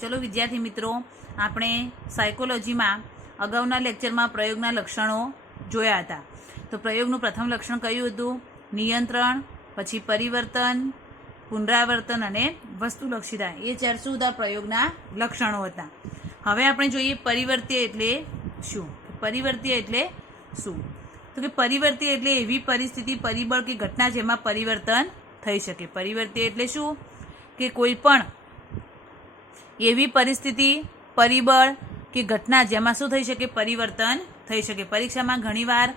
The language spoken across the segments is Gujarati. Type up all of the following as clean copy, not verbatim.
ચલો વિદ્યાર્થી મિત્રો, આપણે સાયકોલોજીમાં અગાઉના લેક્ચરમાં પ્રયોગના લક્ષણો જોયા હતા. તો પ્રયોગનું પ્રથમ લક્ષણ કયું હતું? નિયંત્રણ, પછી પરિવર્તન, પુનરાવર્તન અને વસ્તુલક્ષિતા. એ 4 શું હતા? પ્રયોગના લક્ષણો હતા. હવે આપણે જોઈએ પરિવર્ત્ય એટલે શું. પરિવર્ત્ય એટલે શું? તો કે પરિવર્ત્ય એટલે એવી પરિસ્થિતિ, પરિબળ કે ઘટના જેમાં પરિવર્તન થઈ શકે. પરિવર્ત્ય એટલે શું? કે કોઈ પણ એવી પરિસ્થિતિ, પરિબળ કે ઘટના જેમાં શું થઈ શકે? પરિવર્તન થઈ શકે. પરીક્ષામાં ઘણીવાર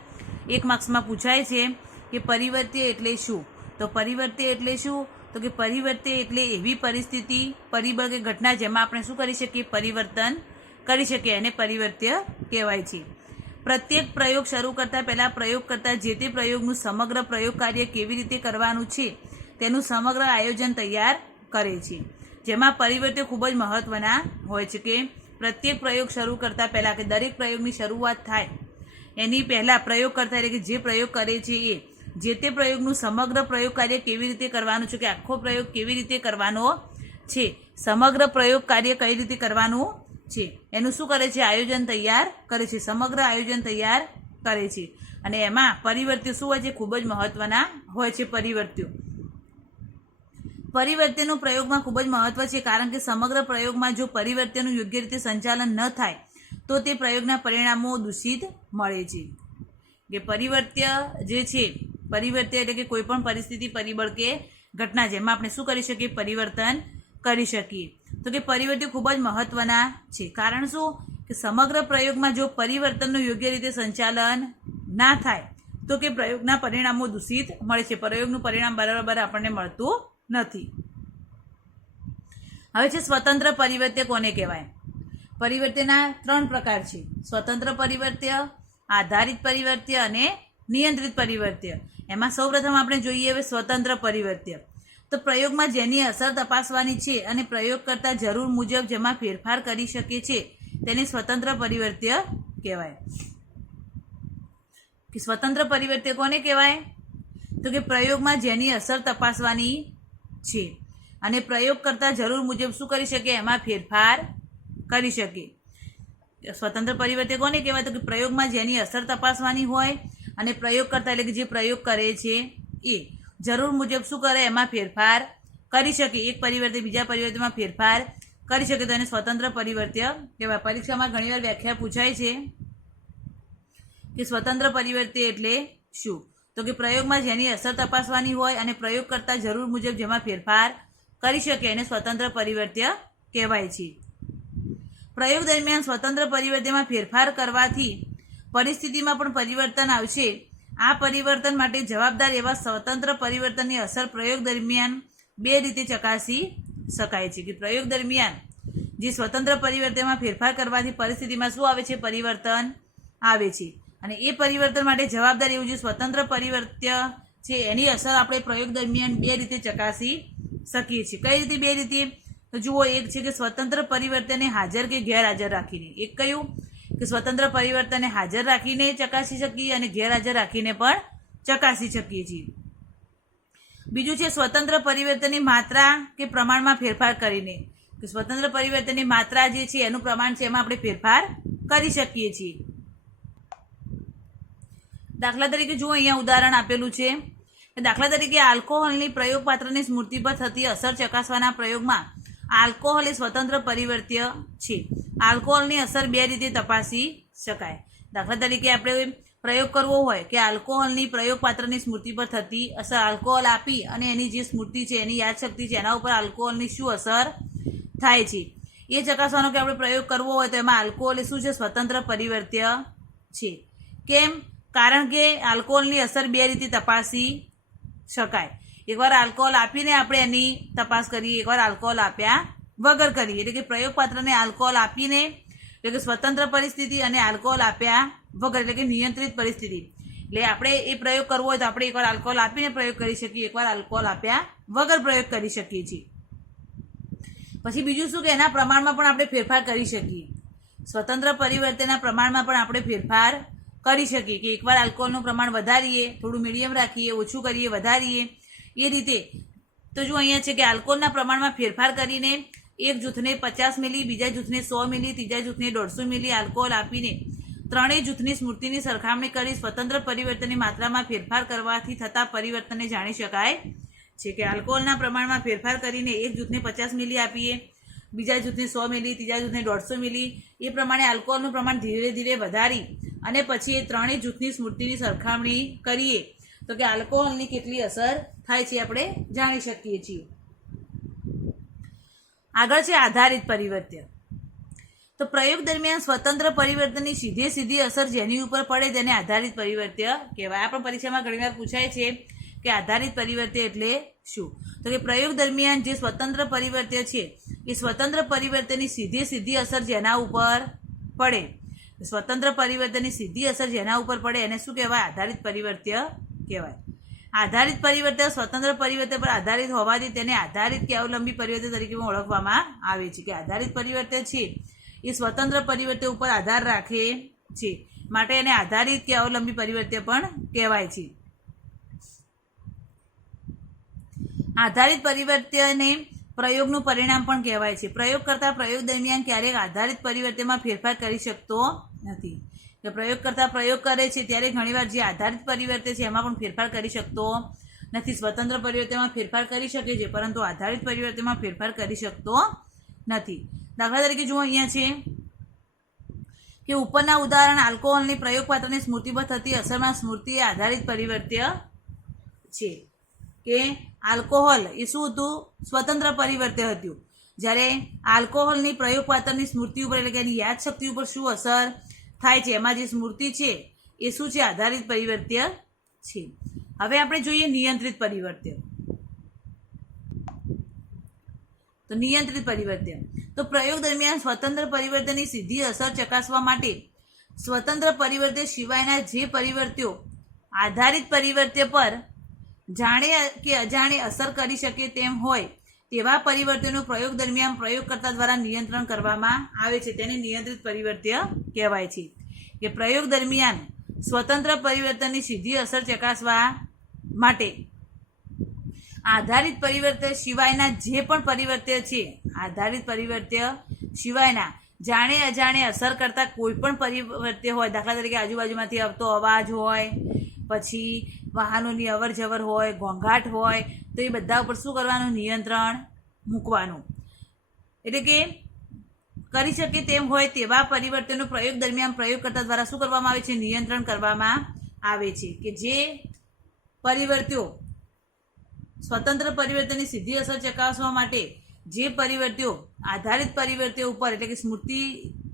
1 માર્ક્સમાં પૂછાય છે કે પરિવર્ત્ય એટલે શું. તો પરિવર્ત્ય એટલે શું? તો કે પરિવર્ત્ય એટલે એવી પરિસ્થિતિ, પરિબળ કે ઘટના જેમાં આપણે શું કરી શકીએ? પરિવર્તન કરી શકીએ. એને પરિવર્ત્ય કહેવાય છે. પ્રત્યેક પ્રયોગ શરૂ કરતાં પહેલાં પ્રયોગકર્તા જે તે પ્રયોગનું સમગ્ર પ્રયોગ કાર્ય કેવી રીતે કરવાનું છે તેનું સમગ્ર આયોજન તૈયાર કરે છે. જેમાં પરિવર્ત્ય ખૂબ જ મહત્વના હોય છે. કે પ્રત્યેક પ્રયોગ શરૂ કરતાં પહેલાં, કે દરેક પ્રયોગની શરૂઆત થાય એની પહેલાં પ્રયોગકર્તા એટલે કે જે પ્રયોગ કરે છે એ જે તે પ્રયોગનું સમગ્ર પ્રયોગ કાર્ય કેવી રીતે કરવાનું છે, કે આખો પ્રયોગ કેવી રીતે કરવાનો છે, સમગ્ર પ્રયોગ કાર્ય કઈ રીતે કરવાનું છે એનું શું કરે છે? આયોજન તૈયાર કરે છે. સમગ્ર આયોજન તૈયાર કરે છે. અને એમાં પરિવર્ત્ય શું હોય છે? ખૂબ જ મહત્વના હોય છે પરિવર્ત્યો. પરિવર્ત્યનું પ્રયોગમાં ખૂબ જ મહત્વ છે, કારણ કે સમગ્ર પ્રયોગમાં જો પરિવર્ત્યનું યોગ્ય રીતે સંચાલન ન થાય તો તે પ્રયોગના પરિણામો દૂષિત મળે છે. કે પરિવર્ત્ય જે છે, પરિવર્ત્ય એટલે કે કોઈ પણ પરિસ્થિતિ, પરિબળ કે ઘટના જેમાં આપણે શું કરી શકીએ? પરિવર્તન કરી શકીએ. તો કે પરિવર્ત્ય ખૂબ જ મહત્વના છે. કારણ શું? કે સમગ્ર પ્રયોગમાં જો પરિવર્તનનું યોગ્ય રીતે સંચાલન ના થાય તો કે પ્રયોગના પરિણામો દૂષિત મળે છે. પ્રયોગનું પરિણામ બરાબર આપણને મળતું નથી. હવે છે સ્વતંત્ર પરિવર્ત્ય. કોને કહેવાય? પરિવર્ત્યના 3 પ્રકાર છે: સ્વતંત્ર પરિવર્ત્ય, આધારિત પરિવર્ત્ય અને નિયંત્રિત પરિવર્ત્ય. એમાં સૌપ્રથમ આપણે જોઈએ હવે સ્વતંત્ર પરિવર્ત્ય. તો પ્રયોગમાં જેની અસર તપાસવાની છે અને પ્રયોગ કરતા જરૂર મુજબ જેમાં ફેરફાર કરી શકે છે તેને સ્વતંત્ર પરિવર્ત્ય કહેવાય. કે સ્વતંત્ર પરિવર્ત્ય કોને કહેવાય? તો કે પ્રયોગમાં જેની અસર તપાસવાની છે અને પ્રયોગ કરતા જરૂર મુજબ શું કરી શકે? એમાં ફેરફાર કરી શકે. સ્વતંત્ર પરિવર્ત્ય કોને કહેવાય? તો કે પ્રયોગમાં જેની અસર તપાસવાની હોય અને પ્રયોગ કરતા એટલે કે જે પ્રયોગ કરે છે એ જરૂર મુજબ શું કરે? એમાં ફેરફાર કરી શકે. એક પરિવર્ત્ય બીજા પરિવર્ત્યમાં ફેરફાર કરી શકે તો એને સ્વતંત્ર પરિવર્ત્ય કહેવાય. પરીક્ષામાં ઘણીવાર વ્યાખ્યા પૂછાય છે કે સ્વતંત્ર પરિવર્ત્ય એટલે શું? તો કે પ્રયોગમાં જેની અસર તપાસવાની હોય અને પ્રયોગ કરતા જરૂર મુજબ જેમાં ફેરફાર કરી શકે એને સ્વતંત્ર પરિવર્ત્ય કહેવાય છે. પ્રયોગ દરમિયાન સ્વતંત્ર પરિવર્ત્યમાં ફેરફાર કરવાથી પરિસ્થિતિમાં પણ પરિવર્તન આવશે. આ પરિવર્તન માટે જવાબદાર એવા સ્વતંત્ર પરિવર્તનની અસર પ્રયોગ દરમિયાન 2 રીતે ચકાસી શકાય છે. કે પ્રયોગ દરમિયાન જે સ્વતંત્ર પરિવર્તનમાં ફેરફાર કરવાથી પરિસ્થિતિમાં શું આવે છે? પરિવર્તન આવે છે. અને એ પરિવર્તન માટે જવાબદાર એવું જે સ્વતંત્ર પરિવર્ત્ય છે એની અસર આપણે પ્રયોગ દરમિયાન 2 રીતે ચકાસી શકીએ છીએ. કઈ રીતે 2 રીતે? તો જુઓ, એક છે કે સ્વતંત્ર પરિવર્તનને હાજર કે ગેરહાજર રાખીને. એક કયું? કે સ્વતંત્ર પરિવર્તનને હાજર રાખીને ચકાસી શકીએ અને ગેરહાજર રાખીને પણ ચકાસી શકીએ છીએ. બીજું છે સ્વતંત્ર પરિવર્તનની માત્રા કે પ્રમાણમાં ફેરફાર કરીને. કે સ્વતંત્ર પરિવર્તનની માત્રા જે છે એનું પ્રમાણ છે એમાં આપણે ફેરફાર કરી શકીએ છીએ. દાખલા તરીકે જુઓ, અહીંયા ઉદાહરણ આપેલું છે. દાખલા તરીકે આલ્કોહોલની પ્રયોગપાત્રની સ્મૃતિ પર થતી અસર ચકાસવાના પ્રયોગમાં આલ્કોહોલ એ સ્વતંત્ર પરિવર્ત્ય છે. આલ્કોહોલની અસર 2 રીતે તપાસી શકાય. દાખલા તરીકે આપણે પ્રયોગ કરવો હોય કે આલ્કોહોલની પ્રયોગપાત્રની સ્મૃતિ પર થતી અસર, આલ્કોહોલ આપી અને એની જે સ્મૃતિ છે, એની યાદશક્તિ છે, એના ઉપર આલ્કોહોલની શું અસર થાય છે એ ચકાસવાનો કે આપણે પ્રયોગ કરવો હોય તો એમાં આલ્કોહોલ એ શું છે? સ્વતંત્ર પરિવર્ત્ય છે. કેમ? કારણ કે આલ્કોહોલની અસર 2 રીતે તપાસી શકાય. એકવાર આલ્કોહોલ આપીને આપણે એની તપાસ કરીએ, એકવાર આલ્કોહોલ આપ્યા વગર કરીએ. એટલે કે પ્રયોગપાત્રને આલ્કોહોલ આપીને એટલે કે સ્વતંત્ર પરિસ્થિતિ અને આલ્કોહોલ આપ્યા વગર એટલે કે નિયંત્રિત પરિસ્થિતિ. એટલે આપણે એ પ્રયોગ કરવો હોય તો આપણે એકવાર આલ્કોહોલ આપીને પ્રયોગ કરી શકીએ, એકવાર આલ્કોહોલ આપ્યા વગર પ્રયોગ કરી શકીએ છીએ. પછી બીજું શું? કે એના પ્રમાણમાં પણ આપણે ફેરફાર કરી શકીએ. સ્વતંત્ર પરિવર્તનના પ્રમાણમાં પણ આપણે ફેરફાર કરી શકીએ. કે એકવાર આલ્કોહોલનું પ્રમાણ વધારીએ, થોડું મીડિયમ રાખીએ, ઓછું કરીએ, વધારીએ, એ રીતે. તો જો અહીંયા છે કે આલ્કોહોલના પ્રમાણમાં ફેરફાર કરીને એક જૂથને 50 મિલી, બીજા જૂથને 100 મિલી, ત્રીજા જૂથને 150 મિલી આલ્કોહોલ આપીને ત્રણેય જૂથની સ્મૃતિની સરખામણી કરી સ્વતંત્ર પરિવર્તનની માત્રામાં ફેરફાર કરવાથી થતા પરિવર્તનને જાણી શકાય છે. કે આલ્કોહોલના પ્રમાણમાં ફેરફાર કરીને એક જૂથને 50 મિલી આપીએ, બીજા જૂથને 100 મિલી, ત્રીજા જૂથને 150 મિલી, એ પ્રમાણે આલ્કોહોલનું પ્રમાણ ધીરે ધીરે વધારી અને પછી એ ત્રણેય જૂથની સ્મૃતિની સરખામણી કરીએ તો કે આલ્કોહોલની કેટલી અસર થાય છે આપણે જાણી શકીએ છીએ. આગળ છે આધારિત પરિવર્તન. તો પ્રયોગ દરમિયાન સ્વતંત્ર પરિવર્તનની સીધી અસર જેની ઉપર પડે તેને આધારિત પરિવર્તન કહેવાય. આ પણ પરીક્ષામાં ઘણીવાર પૂછાય છે કે આધારિત પરિવર્તન એટલે શું? તો કે પ્રયોગ દરમિયાન જે સ્વતંત્ર પરિવર્તન છે એ સ્વતંત્ર પરિવર્તનની સીધી અસર જેના ઉપર પડે, સ્વતંત્ર પરિવર્તનની સીધી અસર જેના ઉપર પડે એને શું કહેવાય? આધારિત પરિવર્તન કહેવાય. આધારિત પરિવર્તન સ્વતંત્ર પરિવર્તન પર આધારિત હોવાથી તેને આધારિત કે અવલંબી પરિવર્તન તરીકે ઓળખવામાં આવે છે. કે આધારિત પરિવર્તન છે એ સ્વતંત્ર પરિવર્તન ઉપર આધાર રાખે છે, માટે એને આધારિત કે અવલંબી પરિવર્તન પણ કહેવાય છે. આધારિત પરિવર્તનને પ્રયોગનું પરિણામ પણ કહેવાય છે. પ્રયોગ કરતા પ્રયોગ દરમિયાન ક્યારેક આધારિત પરિવર્તનમાં ફેરફાર કરી શકતો નથી. કે પ્રયોગ કરતા પ્રયોગ કરે છે ત્યારે ઘણીવાર જે આધારિત પરિવર્તન છે એમાં પણ ફેરફાર કરી શકતો નથી. સ્વતંત્ર પરિવર્તનમાં ફેરફાર કરી શકે છે પરંતુ આધારિત પરિવર્તનમાં ફેરફાર કરી શકતો નથી. દાખલા તરીકે જુઓ, અહીંયા છે કે ઉપરના ઉદાહરણ આલ્કોહોલની પ્રયોગપાત્રની સ્મૃતિ પર થતી અસરમાં સ્મૃતિ એ આધારિત પરિવર્તન છે. કે આલ્કોહોલ એ શું હતું? સ્વતંત્ર પરિવર્તન હતું. જ્યારે આલ્કોહોલની પ્રયોગપાત્રની સ્મૃતિ ઉપર એટલે કે એની યાદશક્તિ ઉપર શું અસર થાય છે, એમાં જે સ્મૃતિ છે એ શું છે? આધારિત પરિવર્તન છે. હવે આપણે જોઈએ નિયંત્રિત પરિવર્તન. તો નિયંત્રિત પરિવર્તન તો પ્રયોગ દરમિયાન સ્વતંત્ર પરિવર્તનની સીધી અસર ચકાસવા માટે સ્વતંત્ર પરિવર્તન સિવાયના જે પરિવર્ત્યો આધારિત પરિવર્તન પર જાણે કે અજાણે અસર કરી શકે તેમ હોય તેવા પરિવર્તનો પ્રયોગ દરમિયાન પ્રયોગકર્તા દ્વારા નિયંત્રણ કરવામાં આવે છે. તેને નિયંત્રિત પરિવર્તન કહેવાય છે. કે પ્રયોગ દરમિયાન સ્વતંત્ર પરિવર્તનની સીધી અસર ચકાસવા માટે આધારિત પરિવર્તન સિવાયના જે પણ પરિવર્તન છે, આધારિત પરિવર્તન સિવાયના જાણે અજાણે અસર કરતા કોઈ પણ પરિવર્તન હોય, દાખલા તરીકે આજુબાજુમાંથી આવતો અવાજ હોય, પછી વાહનોની અવર જવર હોય, ઘોંઘાટ હોય, તો એ બધા ઉપર શું કરવાનું? નિયંત્રણ મૂકવાનું. એટલે કે કરી શકે તેમ હોય તેવા પરિવર્તનો પ્રયોગ દરમિયાન પ્રયોગકર્તા દ્વારા શું કરવામાં આવે છે? નિયંત્રણ કરવામાં આવે છે. કે જે પરિવર્ત્યો સ્વતંત્ર પરિવર્તનની સીધી અસર ચકાસવા માટે જે પરિવર્ત્યો આધારિત પરિવર્ત્યો ઉપર એટલે કે સ્મૃતિ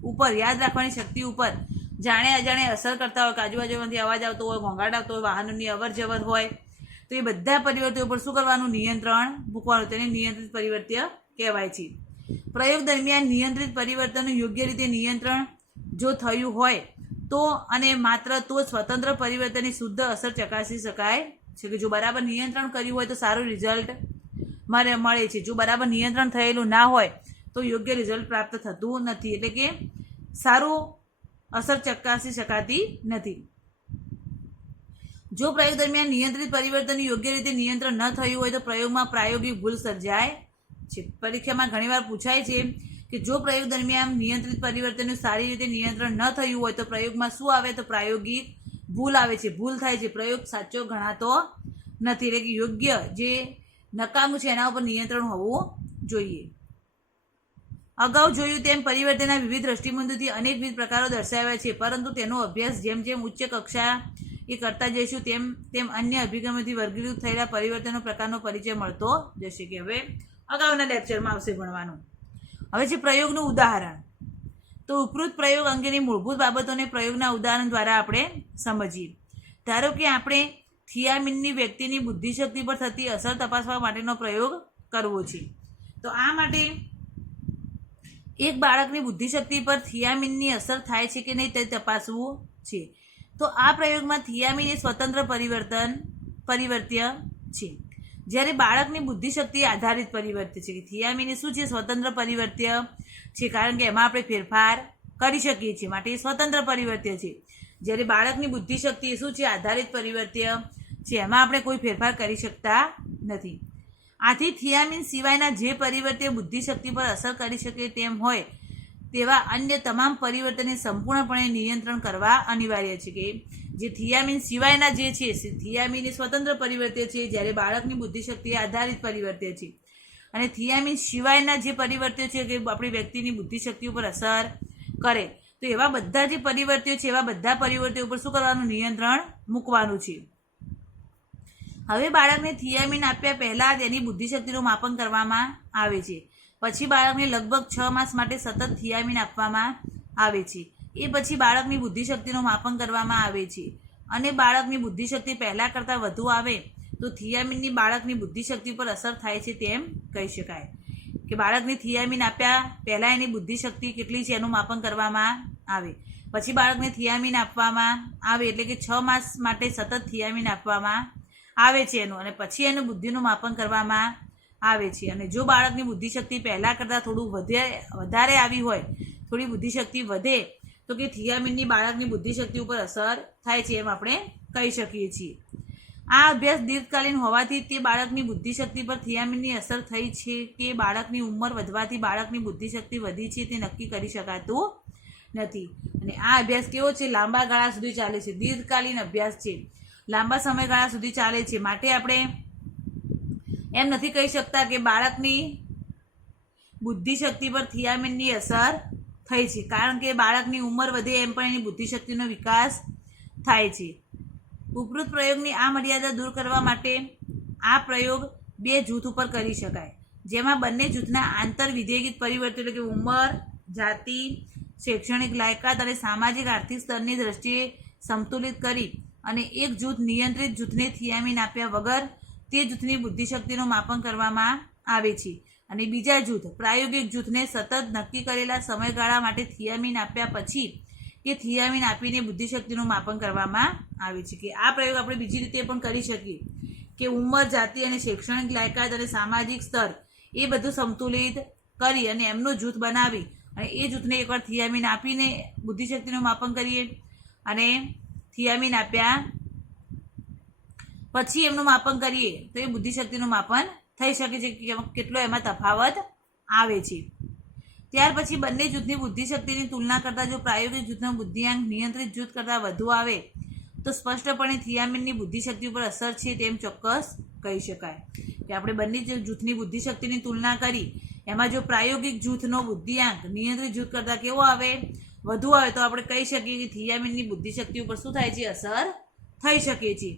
ઉપર યાદ રાખવાની શક્તિ ઉપર જાણે અજાણે અસર કરતા હોય, કે આજુબાજુમાંથી અવાજ આવતો હોય, ઘોંઘાટ આવતો હોય, વાહનોની અવર જવર હોય, તો એ બધા પરિવર્તનો ઉપર શું કરવાનું? નિયંત્રણ મૂકવાનું. તેને નિયંત્રિત પરિવર્તન કહેવાય છે. પ્રયોગ દરમિયાન નિયંત્રિત પરિવર્તનનું યોગ્ય રીતે નિયંત્રણ જો થયું હોય તો અને માત્ર તો સ્વતંત્ર પરિવર્તનની શુદ્ધ અસર ચકાસી શકાય છે. કે જો બરાબર નિયંત્રણ કર્યું હોય તો સારું રિઝલ્ટ મળે છે. જો બરાબર નિયંત્રણ થયેલું ના હોય તો યોગ્ય રિઝલ્ટ પ્રાપ્ત થતું નથી. એટલે કે સારું અસર ચકાસી શકાતી નથી. જો પ્રયોગ દરમિયાન નિયંત્રિત પરિવર્તનનું યોગ્ય રીતે નિયંત્રણ ન થયું હોય તો પ્રયોગમાં પ્રાયોગિક ભૂલ સર્જાય છે. પરીક્ષામાં ઘણીવાર પૂછાય છે કે જો પ્રયોગ દરમિયાન નિયંત્રિત પરિવર્તનનું સારી રીતે નિયંત્રણ ન થયું હોય તો પ્રયોગમાં શું આવે? તો પ્રાયોગિક ભૂલ આવે છે. ભૂલ થાય છે. પ્રયોગ સાચો ગણાતો નથી. એટલે કે યોગ્ય જે નકામું છે એના ઉપર નિયંત્રણ હોવું જોઈએ. અગાઉ જોયું તેમ પરિવર્તનના વિવિધ દ્રષ્ટિબિંદુથી અનેકવિધ પ્રકારો દર્શાવ્યા છે, પરંતુ તેનો અભ્યાસ જેમ જેમ ઉચ્ચ કક્ષા એ કરતા જઈશું તેમ તેમ અન્ય અભિગમોથી વર્ગીકૃત થયેલા પરિવર્તનો પ્રકારનો પરિચય મળતો જશે. કે હવે અગાઉના લેક્ચરમાં આવશે ભણવાનું. હવે છે પ્રયોગનું ઉદાહરણ. તો ઉપરોક્ત પ્રયોગ અંગેની મૂળભૂત બાબતોને પ્રયોગના ઉદાહરણ દ્વારા આપણે સમજીએ. ધારો કે આપણે થિયામીનની વ્યક્તિની બુદ્ધિશક્તિ પર થતી અસર તપાસવા માટેનો પ્રયોગ કરવો છે. તો આ માટે એક બાળકની બુદ્ધિશક્તિ પર થિયામીનની અસર થાય છે કે નહીં તે તપાસવું છે. તો આ પ્રયોગમાં થિયામીન એ સ્વતંત્ર પરિવર્તન છે, જ્યારે બાળકની બુદ્ધિશક્તિ આધારિત પરિવર્તન છે. થિયામીન શું છે? સ્વતંત્ર પરિવર્તન છે, કારણ કે એમાં આપણે ફેરફાર કરી શકીએ છીએ, માટે એ સ્વતંત્ર પરિવર્તન છે. જ્યારે બાળકની બુદ્ધિશક્તિ શું છે? આધારિત પરિવર્તન છે, એમાં આપણે કોઈ ફેરફાર કરી શકતા નથી. આથી થિયામીન સિવાયના જે પરિવર્તે બુદ્ધિશક્તિ પર અસર કરી શકે તેમ હોય તેવા અન્ય તમામ પરિવર્તનને સંપૂર્ણપણે નિયંત્રણ કરવા અનિવાર્ય છે. કે જે થિયામીન સિવાયના જે છે, થિયામીન એ સ્વતંત્ર પરિવર્તે છે, જ્યારે બાળકની બુદ્ધિશક્તિ આધારિત પરિવર્તે છે. અને થિયામીન સિવાયના જે પરિવર્તે છે કે આપણી વ્યક્તિની બુદ્ધિશક્તિ ઉપર અસર કરે, તો એવા બધા જે પરિવર્ત્યો છે એવા બધા પરિવર્ત્યો ઉપર શું કરવાનું? નિયંત્રણ મૂકવાનું છે. હવે બાળકને થિયામીન આપ્યા પહેલાં તેની બુદ્ધિશક્તિનું માપન કરવામાં આવે છે. પછી બાળકને લગભગ 6 માસ માટે સતત થિયામીન આપવામાં આવે છે. એ પછી બાળકની બુદ્ધિશક્તિનું માપન કરવામાં આવે છે. અને બાળકની બુદ્ધિશક્તિ પહેલાં કરતાં વધુ આવે તો થિયામીનની બાળકની બુદ્ધિશક્તિ પર અસર થાય છે તેમ કહી શકાય. કે બાળકને થિયામીન આપ્યા પહેલાં એની બુદ્ધિશક્તિ કેટલી છે એનું માપન કરવામાં આવે. પછી બાળકને થિયામીન આપવામાં આવે એટલે કે 6 માસ માટે સતત થિયામીન આપવામાં આવે છે એનું, અને પછી એનું બુદ્ધિનું માપન કરવામાં આવે છે. અને જો બાળકની બુદ્ધિશક્તિ પહેલાં કરતાં થોડું વધારે આવી હોય, થોડી બુદ્ધિશક્તિ વધે, તો કે થિયામીનની બાળકની બુદ્ધિશક્તિ ઉપર અસર થાય છે એમ આપણે કહી શકીએ છીએ. આ અભ્યાસ દીર્ઘકાલીન હોવાથી તે બાળકની બુદ્ધિશક્તિ પર થિયામીનની અસર થઈ છે કે બાળકની ઉંમર વધવાથી બાળકની બુદ્ધિશક્તિ વધી છે તે નક્કી કરી શકાતું નથી. અને આ અભ્યાસ કેવો છે? લાંબા ગાળા સુધી ચાલે છે, દીર્ઘકાલીન અભ્યાસ છે, લાંબા સમયગાળા સુધી ચાલે છે. માટે આપણે એમ નથી કહી શકતા કે બાળકની બુદ્ધિશક્તિ પર થિયામીનની અસર થઈ છે, કારણ કે બાળકની ઉંમર વધે એમ પણ એની બુદ્ધિશક્તિનો વિકાસ થાય છે. ઉપરોક્ત પ્રયોગની આ મર્યાદા દૂર કરવા માટે આ પ્રયોગ 2 જૂથ ઉપર કરી શકાય, જેમાં બંને જૂથના આંતરવિધેયિત પરિવર્તન એટલે કે ઉંમર, જાતિ, શૈક્ષણિક લાયકાત અને સામાજિક આર્થિક સ્તરની દ્રષ્ટિએ સંતુલિત કરી અને એક જૂથ નિયંત્રિત જૂથને થિયામીન આપ્યા વગર તે જૂથની બુદ્ધિશક્તિનું માપન કરવામાં આવે છે, અને બીજા જૂથ પ્રાયોગિક જૂથને સતત નક્કી કરેલા સમયગાળા માટે થિયામીન આપ્યા પછી કે થિયામીન આપીને બુદ્ધિશક્તિનું માપન કરવામાં આવે છે. કે આ પ્રયોગ આપણે બીજી રીતે પણ કરી શકીએ કે ઉંમર, જાતિ અને શૈક્ષણિક લાયકાત અને સામાજિક સ્તર એ બધું સંતુલિત કરી અને એમનું જૂથ બનાવી અને એ જૂથને એકવાર થિયામીન આપીને બુદ્ધિશક્તિનું માપન કરીએ, અને થિયામીન આપ્યા પછી એમનું માપન કરીએ તો એ બુદ્ધિશક્તિનું માપન થઈ શકે છે કે કેટલો એમાં તફાવત આવે છે. ત્યાર પછી બંને જૂથની બુદ્ધિશક્તિની તુલના કરતાં જો પ્રાયોગિક જૂથનો બુદ્ધિઆંક નિયંત્રિત જૂથ કરતાં વધુ આવે તો સ્પષ્ટપણે થિયામીનની બુદ્ધિશક્તિ ઉપર અસર છે તેમ ચોક્કસ કહી શકાય. કે આપણે બંને જૂથની બુદ્ધિશક્તિની તુલના કરી, એમાં જો પ્રાયોગિક જૂથનો બુદ્ધિઆંક નિયંત્રિત જૂથ કરતાં કેવો આવે? વધુ આવે, તો આપણે કહી શકીએ કે થિયામીનની બુદ્ધિશક્તિ ઉપર શું થાય છે? અસર થઈ શકે છે.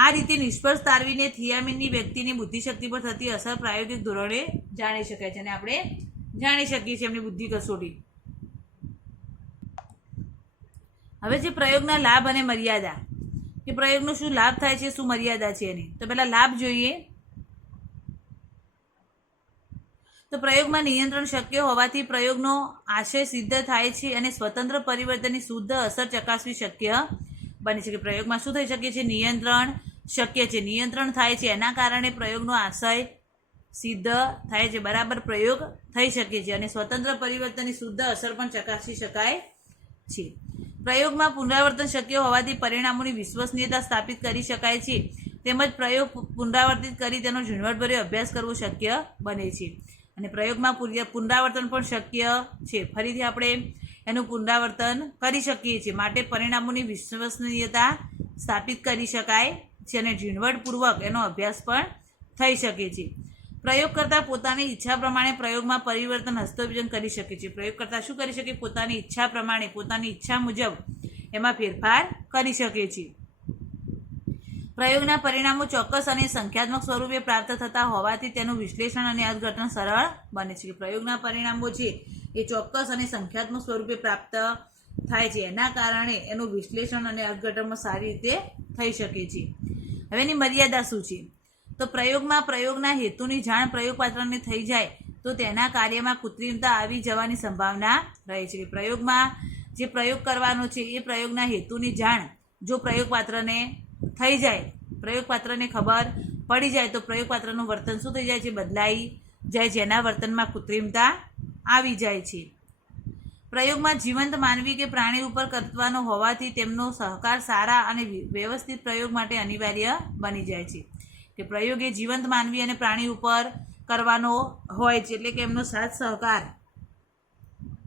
આ રીતે નિષ્કર્ષ તારવીને થિયામીનની વ્યક્તિની બુદ્ધિશક્તિ પર થતી અસર પ્રાયોગિક ધોરણે જાણી શકાય છે, અને આપણે જાણી શકીએ છીએ એમની બુદ્ધિ કસોટી. હવે જે પ્રયોગના લાભ અને મર્યાદા, કે પ્રયોગનો શું લાભ થાય છે, શું મર્યાદા છે એની, તો પહેલા લાભ જોઈએ. તો પ્રયોગમાં નિયંત્રણ શક્ય હોવાથી પ્રયોગનો આશય સિદ્ધ થાય છે અને સ્વતંત્ર પરિવર્તનની શુદ્ધ અસર ચકાસવી શક્ય બને છે. કે પ્રયોગમાં શું થઈ શકે છે? નિયંત્રણ શક્ય છે, નિયંત્રણ થાય છે, એના કારણે પ્રયોગનો આશય સિદ્ધ થાય છે, બરાબર પ્રયોગ થઈ શકે છે, અને સ્વતંત્ર પરિવર્તનની શુદ્ધ અસર પણ ચકાસી શકાય છે. પ્રયોગમાં પુનરાવર્તન શક્ય હોવાથી પરિણામોની વિશ્વસનીયતા સ્થાપિત કરી શકાય છે, તેમજ પ્રયોગ પુનરાવર્તિત કરી તેનો ઝીણવટભર્યો અભ્યાસ કરવો શક્ય બને છે. અને પ્રયોગમાં પુનરાવર્તન પણ શક્ય છે, ફરીથી આપણે એનું પુનરાવર્તન કરી શકીએ છીએ, માટે પરિણામોની વિશ્વસનીયતા સ્થાપિત કરી શકાય છે અને ઝીણવટપૂર્વક એનો અભ્યાસ પણ થઈ શકે છે. પ્રયોગકર્તા પોતાની ઈચ્છા પ્રમાણે પ્રયોગમાં પરિવર્તન હસ્તોપયોજન કરી શકે છે. પ્રયોગકર્તા શું કરી શકે? પોતાની ઈચ્છા પ્રમાણે, પોતાની ઈચ્છા મુજબ એમાં ફેરફાર કરી શકે છે. પ્રયોગના પરિણામો ચોક્કસ અને સંખ્યાત્મક સ્વરૂપે પ્રાપ્ત થતા હોવાથી તેનું વિશ્લેષણ અને અર્થઘટન સરળ બને છે. પ્રયોગના પરિણામો છે એ ચોક્કસ અને સંખ્યાત્મક સ્વરૂપે પ્રાપ્ત થાય છે, એના કારણે એનું વિશ્લેષણ અને અર્થઘટનમાં સારી રીતે થઈ શકે છે. હવે એની મર્યાદા શું છે? તો પ્રયોગમાં પ્રયોગના હેતુની જાણ પ્રયોગપાત્રને થઈ જાય તો તેના કાર્યમાં કૃત્રિમતા આવી જવાની સંભાવના રહે છે. પ્રયોગમાં જે પ્રયોગ કરવાનો છે એ પ્રયોગના હેતુની જાણ જો પ્રયોગપાત્રને થઈ જાય, પ્રયોગપાત્રને ખબર પડી જાય તો પ્રયોગપાત્રનું વર્તન શું થઈ જાય છે? બદલાઈ જાય છે, એના વર્તનમાં કૃત્રિમતા આવી જાય છે. પ્રયોગમાં જીવંત માનવી કે પ્રાણી ઉપર કરવાનો હોવાથી તેમનો સહકાર સારા અને વ્યવસ્થિત પ્રયોગ માટે અનિવાર્ય બની જાય છે. કે પ્રયોગ એ જીવંત માનવી અને પ્રાણી ઉપર કરવાનો હોય છે, એટલે કે એમનો સાથ સહકાર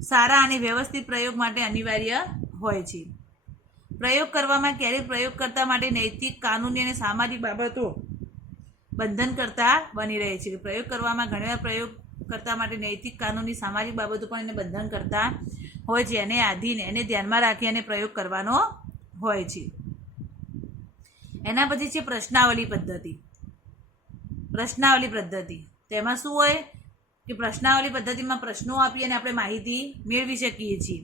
સારા અને વ્યવસ્થિત પ્રયોગ માટે અનિવાર્ય હોય છે. પ્રયોગ કરવામાં ક્યારેક પ્રયોગકર્તા માટે નૈતિક, કાનૂની અને સામાજિક બાબતો બંધન કરતા બની રહે છે. પ્રયોગ કરવામાં ઘણીવાર પ્રયોગકર્તા માટે નૈતિક, કાનૂની, સામાજિક બાબતો પણ એને બંધન કરતા હોય છે. એને આધીન, એને ધ્યાનમાં રાખી અને પ્રયોગ કરવાનો હોય છે. એના પછી છે પ્રશ્નાવલી પદ્ધતિ. પ્રશ્નાવલી પદ્ધતિ તેમાં શું હોય કે પ્રશ્નાવલી પદ્ધતિમાં પ્રશ્નો આપી અને આપણે માહિતી મેળવી શકીએ છીએ.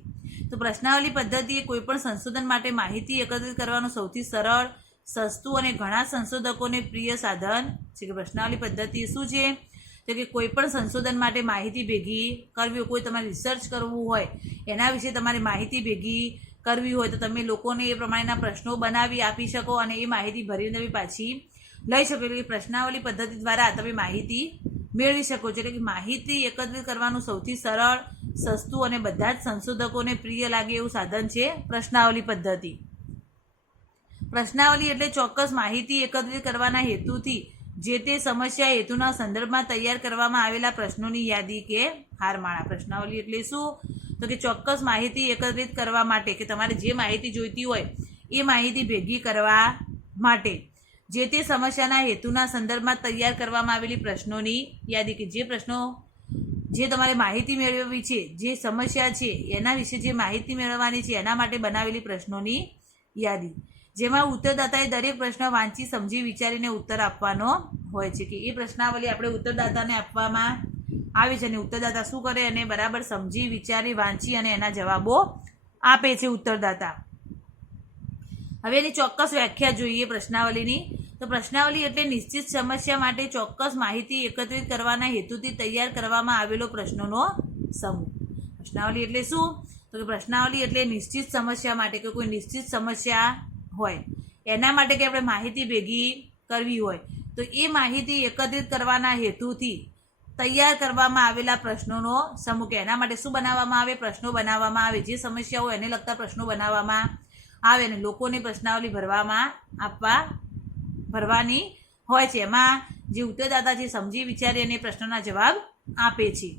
તો પ્રશ્નાવલી પદ્ધતિ એ કોઈપણ સંશોધન માટે માહિતી એકત્રિત કરવાનું સૌથી સરળ, સસ્તું અને ઘણા સંશોધકોને પ્રિય સાધન છે. કે પ્રશ્નાવલી પદ્ધતિ શું છે? તો કે કોઈપણ સંશોધન માટે માહિતી ભેગી કરવી, કોઈ તમારે રિસર્ચ કરવું હોય, એના વિશે તમારે માહિતી ભેગી કરવી હોય તો તમે લોકોને એ પ્રમાણેના પ્રશ્નો બનાવી આપી શકો અને એ માહિતી ભરીને તમે પાછી લઈ શકો. એટલે કે પ્રશ્નાવલી પદ્ધતિ દ્વારા તમે માહિતી મેળવી શકો છો. એટલે કે માહિતી એકત્રિત કરવાનું સૌથી સરળ, સસ્તું અને બધા જ સંશોધકોને પ્રિય લાગે એવું સાધન છે પ્રશ્નાવલી પદ્ધતિ. પ્રશ્નાવલી એટલે ચોક્કસ માહિતી એકત્રિત કરવાના હેતુથી જે તે સમસ્યા હેતુના સંદર્ભમાં તૈયાર કરવામાં આવેલા પ્રશ્નોની યાદી કે હારમાળા. પ્રશ્નાવલી એટલે શું? તો કે ચોક્કસ માહિતી એકત્રિત કરવા માટે, કે તમારે જે માહિતી જોઈતી હોય એ માહિતી ભેગી કરવા માટે જે તે સમસ્યાના હેતુના સંદર્ભમાં તૈયાર કરવામાં આવેલી પ્રશ્નોની યાદી, કે જે પ્રશ્નો, જે તમારે માહિતી મેળવવી છે, જે સમસ્યા છે એના વિશે જે માહિતી મેળવવાની છે એના માટે બનાવેલી પ્રશ્નોની યાદી, જેમાં ઉત્તરદાતાએ દરેક પ્રશ્ન વાંચી, સમજી, વિચારીને ઉત્તર આપવાનો હોય છે. કે એ પ્રશ્નાવલી આપણે ઉત્તરદાતાને આપવામાં આવે છે અને ઉત્તરદાતા શું કરે? અને બરાબર સમજી, વિચારી, વાંચી અને એના જવાબો આપે છે ઉત્તરદાતા. હવે એની ચોક્કસ વ્યાખ્યા જોઈએ પ્રશ્નાવલીની. તો પ્રશ્નાવલી એટલે નિશ્ચિત સમસ્યા માટે ચોક્કસ માહિતી એકત્રિત કરવાના હેતુથી તૈયાર કરવામાં આવેલો પ્રશ્નોનો સમૂહ. પ્રશ્નાવલી એટલે શું? તો કે પ્રશ્નાવલી એટલે નિશ્ચિત સમસ્યા માટે, કે કોઈ નિશ્ચિત સમસ્યા હોય એના માટે કે આપણે માહિતી ભેગી કરવી હોય તો એ માહિતી એકત્રિત કરવાના હેતુથી તૈયાર કરવામાં આવેલા પ્રશ્નોનો સમૂહ. કે એના માટે શું બનાવવામાં આવે? પ્રશ્નો બનાવવામાં આવે. જે સમસ્યા હોય એને લગતા પ્રશ્નો બનાવવામાં આવે અને લોકોને પ્રશ્નાવલી ભરવાની હોય છે. એમાં જે ઉત્તરદાતા છે સમજી, વિચારી અને પ્રશ્નોના જવાબ આપે છે.